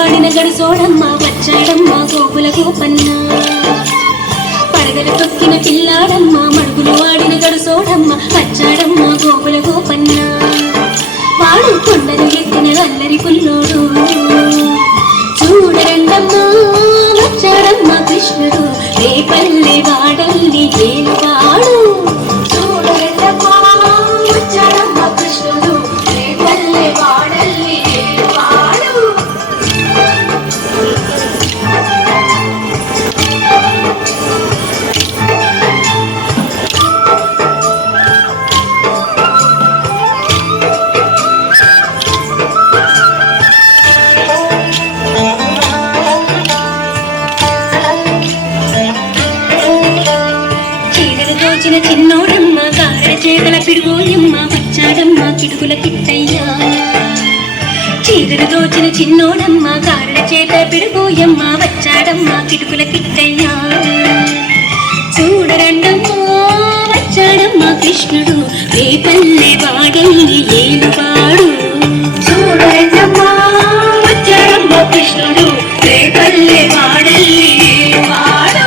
వాడిన గడుసోడమ్మ వచ్చాడమ్మ గోకుల గోపన్న పడగలు తొక్కిన పిల్లాడమ్మ మడుగులు వాడిన గడుసోడమ్మ వచ్చాడమ్మ గోకుల గోపన్న వాడు కొండలు ఎత్తిన అల్లరి పుల్లోడు చూడరండమ్మా వచ్చాడమ్మ కృష్ణుడు ఏ పల్లె వాడల్ని ఏలువాడు చూడరండమ్మా వచ్చాడమ్మ కృష్ణుడు ఏ పల్లె వాడల్ని ఏలువాడు చిన్నోడమ్మ కారణ చేతల పిడుగోయమ్మ వచ్చాడమ్మ కిడుకుల కిట్టయ్యా చీరలు దోచిన చిన్నోడమ్మ కారణ చేత పిడుగోయమ్మ వచ్చాడమ్మ కిడుకుల కిట్టయ్యా చూడరండమ్మా వచ్చాడమ్మ కృష్ణుడు ఏ పల్లె వాడల్ని ఏలువాడు చూడరండమ్మా వచ్చాడమ్మ కృష్ణుడు ఏ పల్లె వాడల్ని ఏలువాడు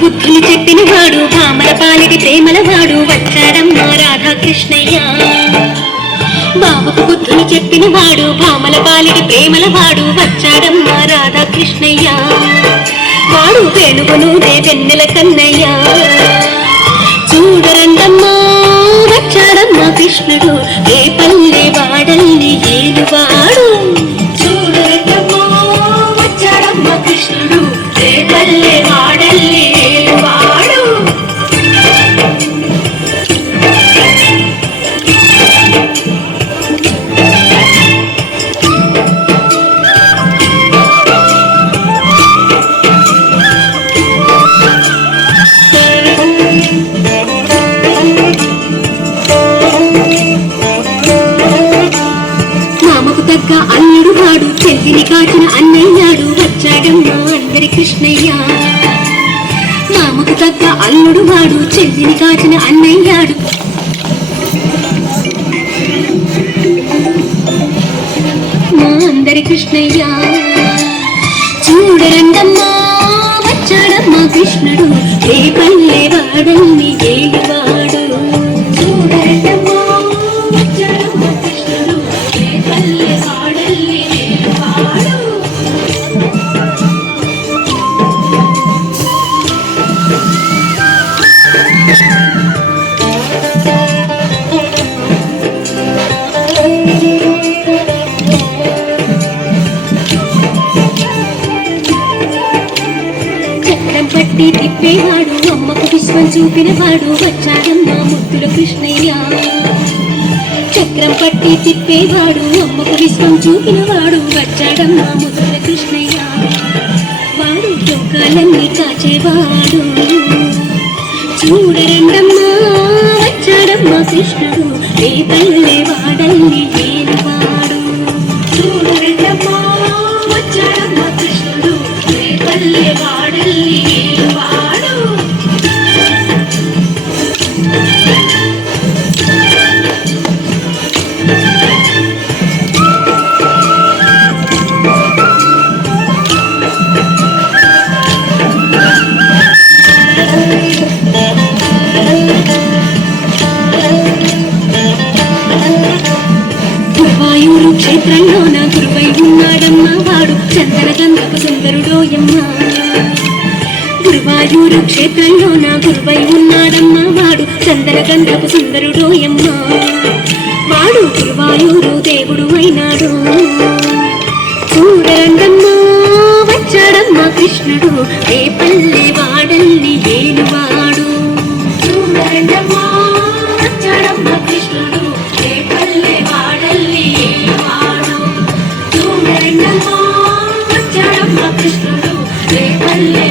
బుద్ధులు చెప్పిన వాడు భామల పాలిటి ప్రేమల వాడు వచ్చాడమ్మ రాధాకృష్ణయ్య బాబుకు బుద్ధులు చెప్పిన వాడు భామల పాలిటి ప్రేమల వాడు వచ్చాడమ్మ రాధాకృష్ణయ్య వాడు వేణుగును వెన్నెల కన్నయ్య చూడరండమ్మా వచ్చాడమ్మ కృష్ణుడు ఏ పల్లె వాడల్ని ఏలువాడు చూడరండమ్మా వచ్చాడమ్మ కృష్ణుడు ఏ పల్లె వాడల్ని ఏలువాడు మామకు తగ్గ అల్లుడు వాడు చెల్లిని కాచిన అన్నయ్యాడు వచ్చాడమ్మ అందరి కృష్ణయ్య మామకు తగ్గ అల్లుడు వాడు చెల్లిని కాచిన అన్నయ్యాడు మా అందరి కృష్ణయ్య చూడరండమ్మా వచ్చాడమ్మ కృష్ణుడు ఏ పల్లె వాడల్ని ఏలువాడు చూడరండమ్మా వచ్చాడమ్మ కృష్ణుడు ఏ పల్లె వాడల్ని ఏలువాడు చక్రం పట్టి తిప్పేవాడు అమ్మకు విశ్వం చూపినవాడు వచ్చాడమ్మ ముద్దుల కృష్ణయ్య చక్రం పట్టి తిప్పేవాడు అమ్మకు విశ్వం చూపినవాడు వచ్చాడమ్మ ముద్దుల కృష్ణయ్య వాడు లోకాలన్నీ కాచేవాడు చూడరండమ్మా వచ్చాడమ్మ కృష్ణుడు ఏ పల్లె వాడల్ని ఏలువాడు చూడరండమ్మా వచ్చాడమ్మ కృష్ణుడు ఏ పల్లె వాడల్ని ఏలువాడు గురువాయూరు క్షేత్రంలోన గురువై ఉన్నాడమ్మ వాడు చందనగంధపు సుందరుడోయమ్మ గురువాయూరు క్షేత్రంలోన గురువై ఉన్నాడమ్మ వాడు చందనగంధపు సుందరుడోయమ్మ వాడు గురువాయూరు దేవుడు అయినాడు చూడరండమ్మా వచ్చాడమ్మ కృష్ణుడు ఏ పల్లె వాడల్ని ఏలువాడు చూడరండమ్మా వచ్చాడమ్మ కృష్ణుడు ఏ పల్లె వాడల్ని ఏలువాడు చూడరండమ్మా వచ్చాడమ్మ కృష్ణుడు ఏ పల్లె